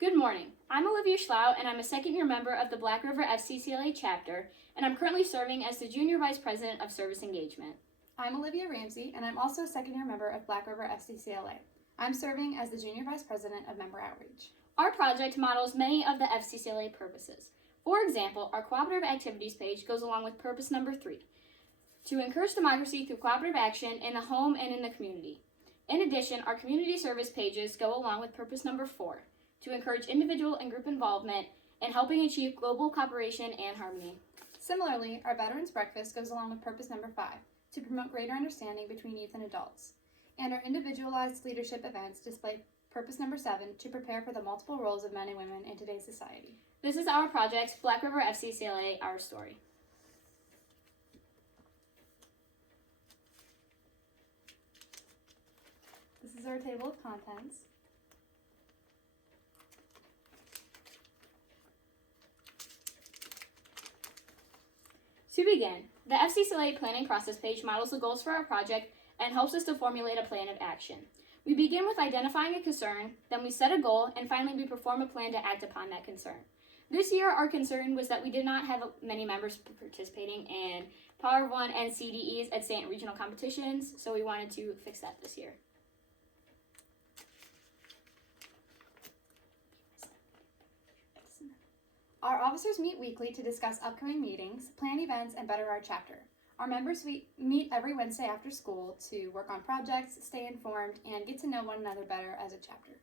Good morning. I'm Olivia Schlauch, and I'm a second-year member of the Black River FCCLA chapter, and I'm currently serving as the Junior Vice President of Service Engagement. I'm Olivia Ramsey, and I'm also a second-year member of Black River FCCLA. I'm serving as the Junior Vice President of Member Outreach. Our project models many of the FCCLA purposes. For example, our cooperative activities page goes along with purpose number 3, to encourage democracy through cooperative action in the home and in the community. In addition, our community service pages go along with purpose number 4, to encourage individual and group involvement in helping achieve global cooperation and harmony. Similarly, our Veterans Breakfast goes along with purpose number 5, to promote greater understanding between youth and adults. And our individualized leadership events display purpose number 7, to prepare for the multiple roles of men and women in today's society. This is our project, Black River FCCLA, Our Story. This is our table of contents. To begin, the FCCLA planning process page models the goals for our project and helps us to formulate a plan of action. We begin with identifying a concern, then we set a goal, and finally we perform a plan to act upon that concern. This year, our concern was that we did not have many members participating in Power of One and CDEs at state and regional competitions, so we wanted to fix that this year. Our officers meet weekly to discuss upcoming meetings, plan events, and better our chapter. Our members meet every Wednesday after school to work on projects, stay informed, and get to know one another better as a chapter.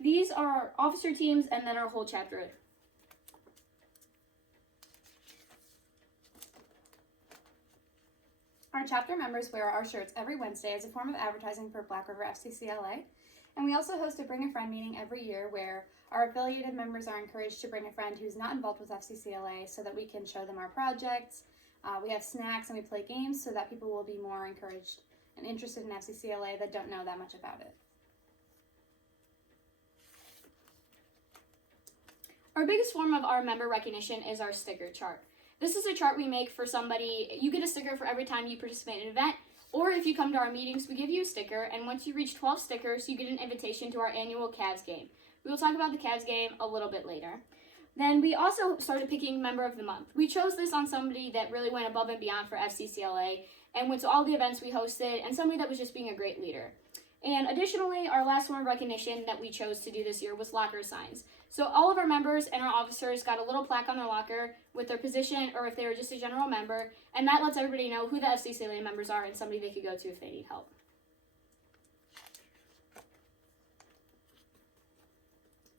These are our officer teams and then our whole chapter. Our chapter members wear our shirts every Wednesday as a form of advertising for Black River FCCLA. And we also host a Bring a Friend meeting every year where our affiliated members are encouraged to bring a friend who's not involved with FCCLA so that we can show them our projects. We have snacks and we play games so that people will be more encouraged and interested in FCCLA that don't know that much about it. Our biggest form of our member recognition is our sticker chart. This is a chart we make for somebody. You get a sticker for every time you participate in an event, or if you come to our meetings, we give you a sticker, and once you reach 12 stickers, you get an invitation to our annual Cavs game. We will talk about the Cavs game a little bit later. Then we also started picking Member of the Month. We chose this on somebody that really went above and beyond for FCCLA and went to all the events we hosted, and somebody that was just being a great leader. And additionally, our last form of recognition that we chose to do this year was locker signs. So all of our members and our officers got a little plaque on their locker with their position or if they were just a general member, and that lets everybody know who the FCCLA members are and somebody they could go to if they need help.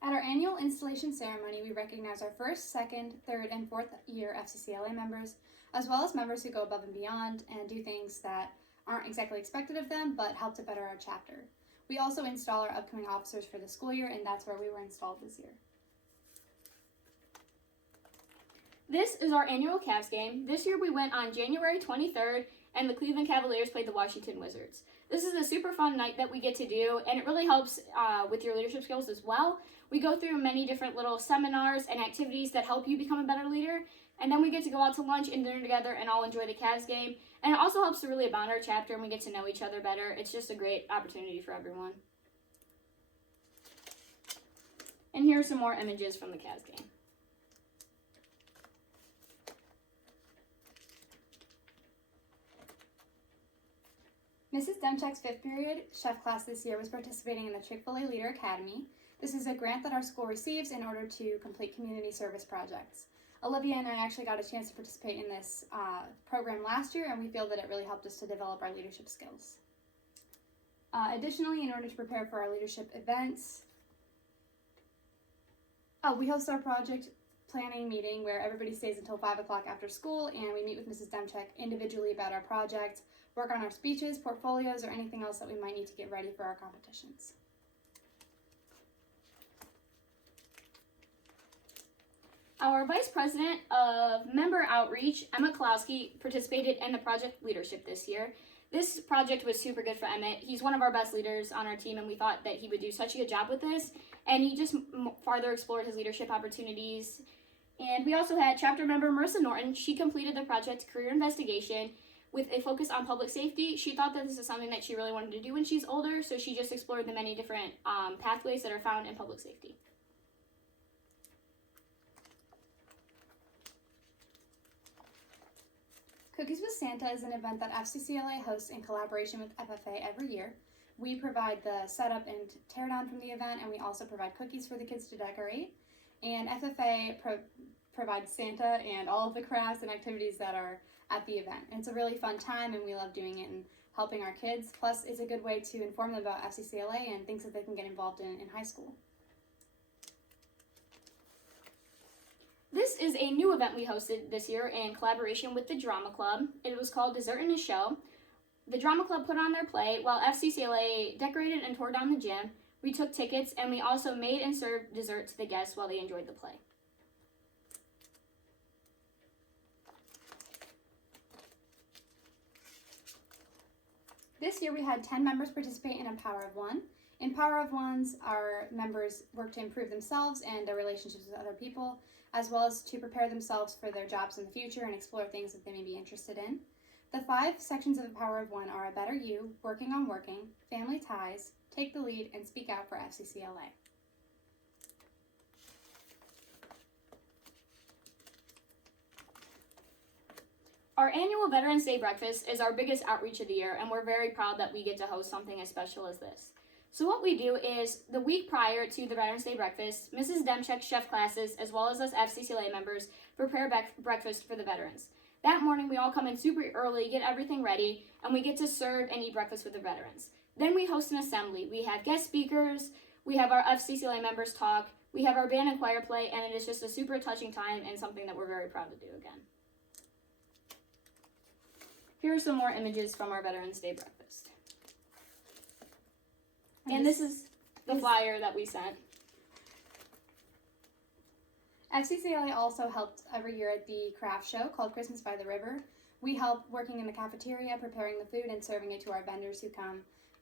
At our annual installation ceremony, we recognize our first, second, third, and fourth year FCCLA members, as well as members who go above and beyond and do things that aren't exactly expected of them, but help to better our chapter. We also install our upcoming officers for the school year, and that's where we were installed this year. This is our annual Cavs game. This year we went on January 23rd, and the Cleveland Cavaliers played the Washington Wizards. This is a super fun night that we get to do, and it really helps with your leadership skills as well. We go through many different little seminars and activities that help you become a better leader, and then we get to go out to lunch and dinner together and all enjoy the Cavs game. And it also helps to really bond our chapter and we get to know each other better. It's just a great opportunity for everyone. And here are some more images from the Cavs game. Mrs. Demchek's 5th period chef class this year was participating in the Chick-fil-A Leader Academy. This is a grant that our school receives in order to complete community service projects. Olivia and I actually got a chance to participate in this program last year, and we feel that it really helped us to develop our leadership skills. Additionally, in order to prepare for our leadership events, we host our project planning meeting where everybody stays until 5 o'clock after school, and we meet with Mrs. Demchek individually about our project, work on our speeches, portfolios, or anything else that we might need to get ready for our competitions. Our Vice President of Member Outreach, Emma Klowski, participated in the project leadership this year. This project was super good for Emmett. He's one of our best leaders on our team, and we thought that he would do such a good job with this, and he just farther explored his leadership opportunities. And we also had chapter member Marissa Norton. She completed the project Career Investigation, with a focus on public safety. She thought that this is something that she really wanted to do when she's older, so she just explored the many different pathways that are found in public safety. Cookies with Santa is an event that FCCLA hosts in collaboration with FFA every year. We provide the setup and teardown from the event, and we also provide cookies for the kids to decorate. And FFA provides Santa and all of the crafts and activities that are at the event. And it's a really fun time, and we love doing it and helping our kids. Plus, it's a good way to inform them about FCCLA and things that they can get involved in high school. This is a new event we hosted this year in collaboration with the Drama Club. It was called Dessert and a Show. The Drama Club put on their play while FCCLA decorated and tore down the gym. We took tickets, and we also made and served dessert to the guests while they enjoyed the play. This year we had 10 members participate in a Power of One. In Power of Ones, our members work to improve themselves and their relationships with other people, as well as to prepare themselves for their jobs in the future and explore things that they may be interested in. The 5 sections of the Power of One are A Better You, Working on Working, Family Ties, Take the Lead, and Speak Out for FCCLA. Our annual Veterans Day breakfast is our biggest outreach of the year, and we're very proud that we get to host something as special as this. So what we do is, the week prior to the Veterans Day breakfast, Mrs. Demchek's chef classes, as well as us FCCLA members, prepare breakfast for the veterans. That morning, we all come in super early, get everything ready, and we get to serve and eat breakfast with the veterans. Then we host an assembly. We have guest speakers, we have our FCCLA members talk, we have our band and choir play, and it is just a super touching time and something that we're very proud to do again. Here are some more images from our Veterans Day breakfast. And this is the flyer that we sent. FCCLA also helped every year at the craft show called Christmas by the River. We help working in the cafeteria, preparing the food and serving it to our vendors who come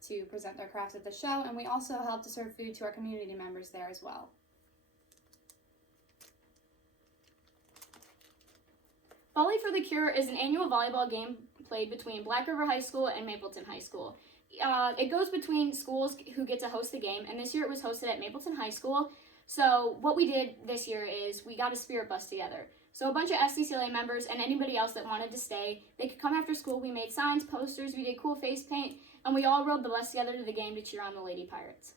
to present their crafts at the show, and we also help to serve food to our community members there as well. Volley for the Cure is an annual volleyball game played between Black River High School and Mapleton High School. It goes between schools who get to host the game, and this year it was hosted at Mapleton High School. So what we did this year is we got a spirit bus together. So a bunch of FCCLA members and anybody else that wanted to stay, they could come after school. We made signs, posters, we did cool face paint, and we all rode the bus together to the game to cheer on the Lady Pirates.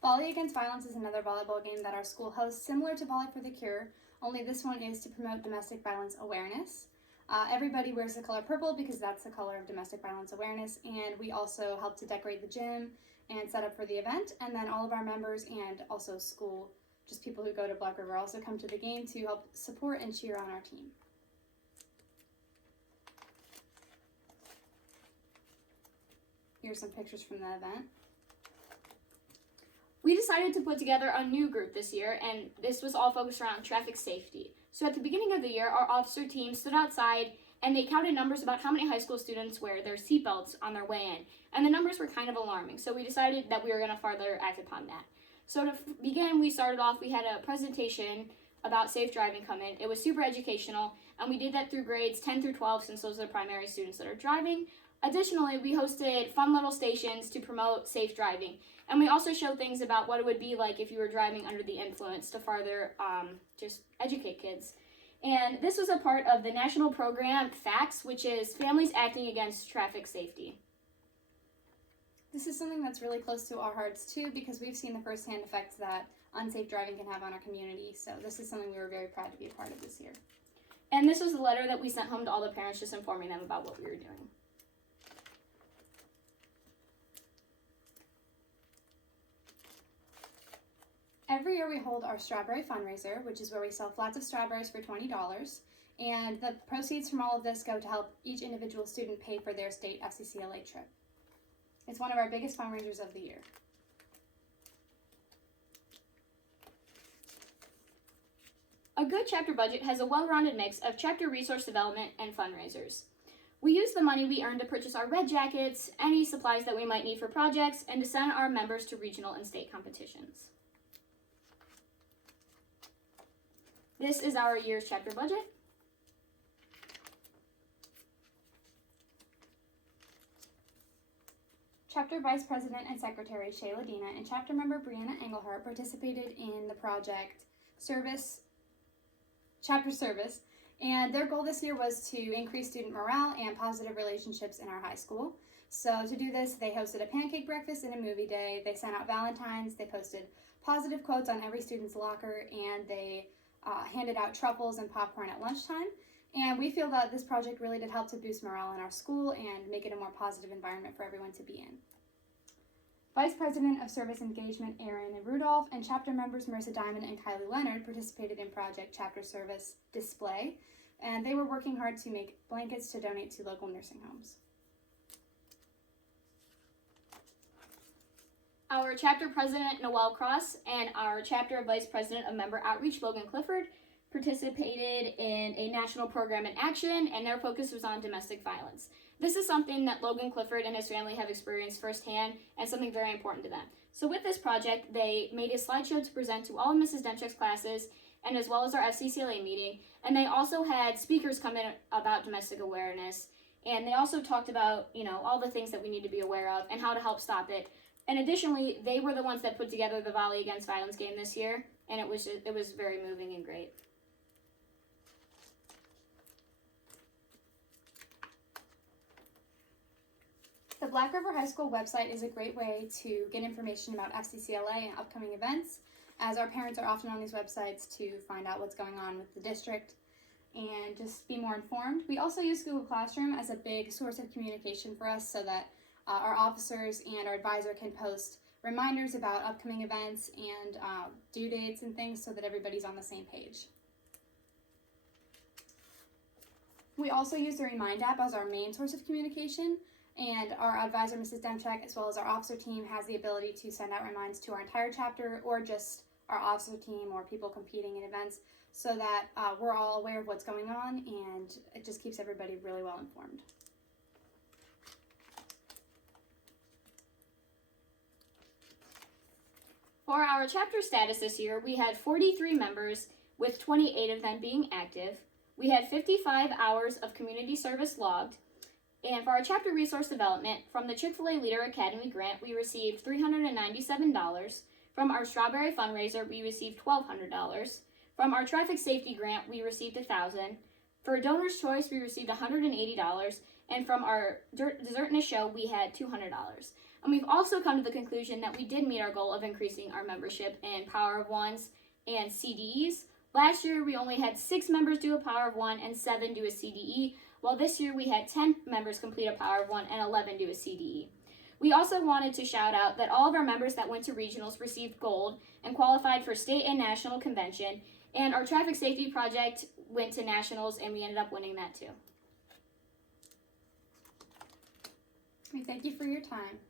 Volley Against Violence is another volleyball game that our school hosts, similar to Volley for the Cure, only this one is to promote domestic violence awareness. Everybody wears the color purple because that's the color of domestic violence awareness, and we also help to decorate the gym and set up for the event, and then all of our members and also school, just people who go to Black River, also come to the game to help support and cheer on our team. Here's some pictures from the event. We decided to put together a new group this year, and this was all focused around traffic safety. So at the beginning of the year, our officer team stood outside and they counted numbers about how many high school students wear their seatbelts on their way in. And the numbers were kind of alarming, so we decided that we were going to further act upon that. So to begin, we started off, we had a presentation about safe driving come in. It was super educational, and we did that through grades 10 through 12 since those are the primary students that are driving. Additionally, we hosted fun little stations to promote safe driving. And we also showed things about what it would be like if you were driving under the influence to further just educate kids. And this was a part of the national program FACTS, which is Families Acting Against Traffic Safety. This is something that's really close to our hearts too, because we've seen the firsthand effects that unsafe driving can have on our community. So this is something we were very proud to be a part of this year. And this was the letter that we sent home to all the parents, just informing them about what we were doing. Every year we hold our strawberry fundraiser, which is where we sell flats of strawberries for $20, and the proceeds from all of this go to help each individual student pay for their state FCCLA trip. It's one of our biggest fundraisers of the year. A good chapter budget has a well-rounded mix of chapter resource development and fundraisers. We use the money we earn to purchase our red jackets, any supplies that we might need for projects, and to send our members to regional and state competitions. This is our year's chapter budget. Chapter Vice President and Secretary Shayla Dina and chapter member Brianna Engelhart participated in the project Chapter Service, and their goal this year was to increase student morale and positive relationships in our high school. So to do this, they hosted a pancake breakfast and a movie day, they sent out Valentines, they posted positive quotes on every student's locker, and they handed out truffles and popcorn at lunchtime. And we feel that this project really did help to boost morale in our school and make it a more positive environment for everyone to be in. Vice President of Service Engagement Aaron Rudolph and chapter members Marissa Diamond and Kylie Leonard participated in Project Chapter Service Display, and they were working hard to make blankets to donate to local nursing homes. Our chapter president, Noelle Cross, and our chapter vice president of member outreach, Logan Clifford, participated in a national program in action, and their focus was on domestic violence. This is something that Logan Clifford and his family have experienced firsthand and something very important to them. So with this project, they made a slideshow to present to all of Mrs. Demchuk's classes and as well as our FCCLA meeting, and they also had speakers come in about domestic awareness, and they also talked about, all the things that we need to be aware of and how to help stop it. And additionally, they were the ones that put together the Volley Against Violence game this year, and it was very moving and great. The Black River High School website is a great way to get information about FCCLA and upcoming events, as our parents are often on these websites to find out what's going on with the district and just be more informed. We also use Google Classroom as a big source of communication for us so that our officers and our advisor can post reminders about upcoming events and due dates and things so that everybody's on the same page. We also use the Remind app as our main source of communication, and our advisor, Mrs. Demchuk, as well as our officer team, has the ability to send out reminds to our entire chapter or just our officer team or people competing in events so that we're all aware of what's going on, and it just keeps everybody really well informed. For our chapter status this year, we had 43 members, with 28 of them being active. We had 55 hours of community service logged. And for our chapter resource development, from the Chick-fil-A Leader Academy grant, we received $397. From our Strawberry fundraiser, we received $1,200. From our traffic safety grant, we received $1,000. For Donor's Choice, we received $180. And from our dessert and a show, we had $200. And we've also come to the conclusion that we did meet our goal of increasing our membership in Power of Ones and CDEs. Last year, we only had 6 members do a Power of One and 7 do a CDE, while this year we had 10 members complete a Power of One and 11 do a CDE. We also wanted to shout out that all of our members that went to regionals received gold and qualified for state and national convention, and our traffic safety project went to nationals and we ended up winning that too. We thank you for your time.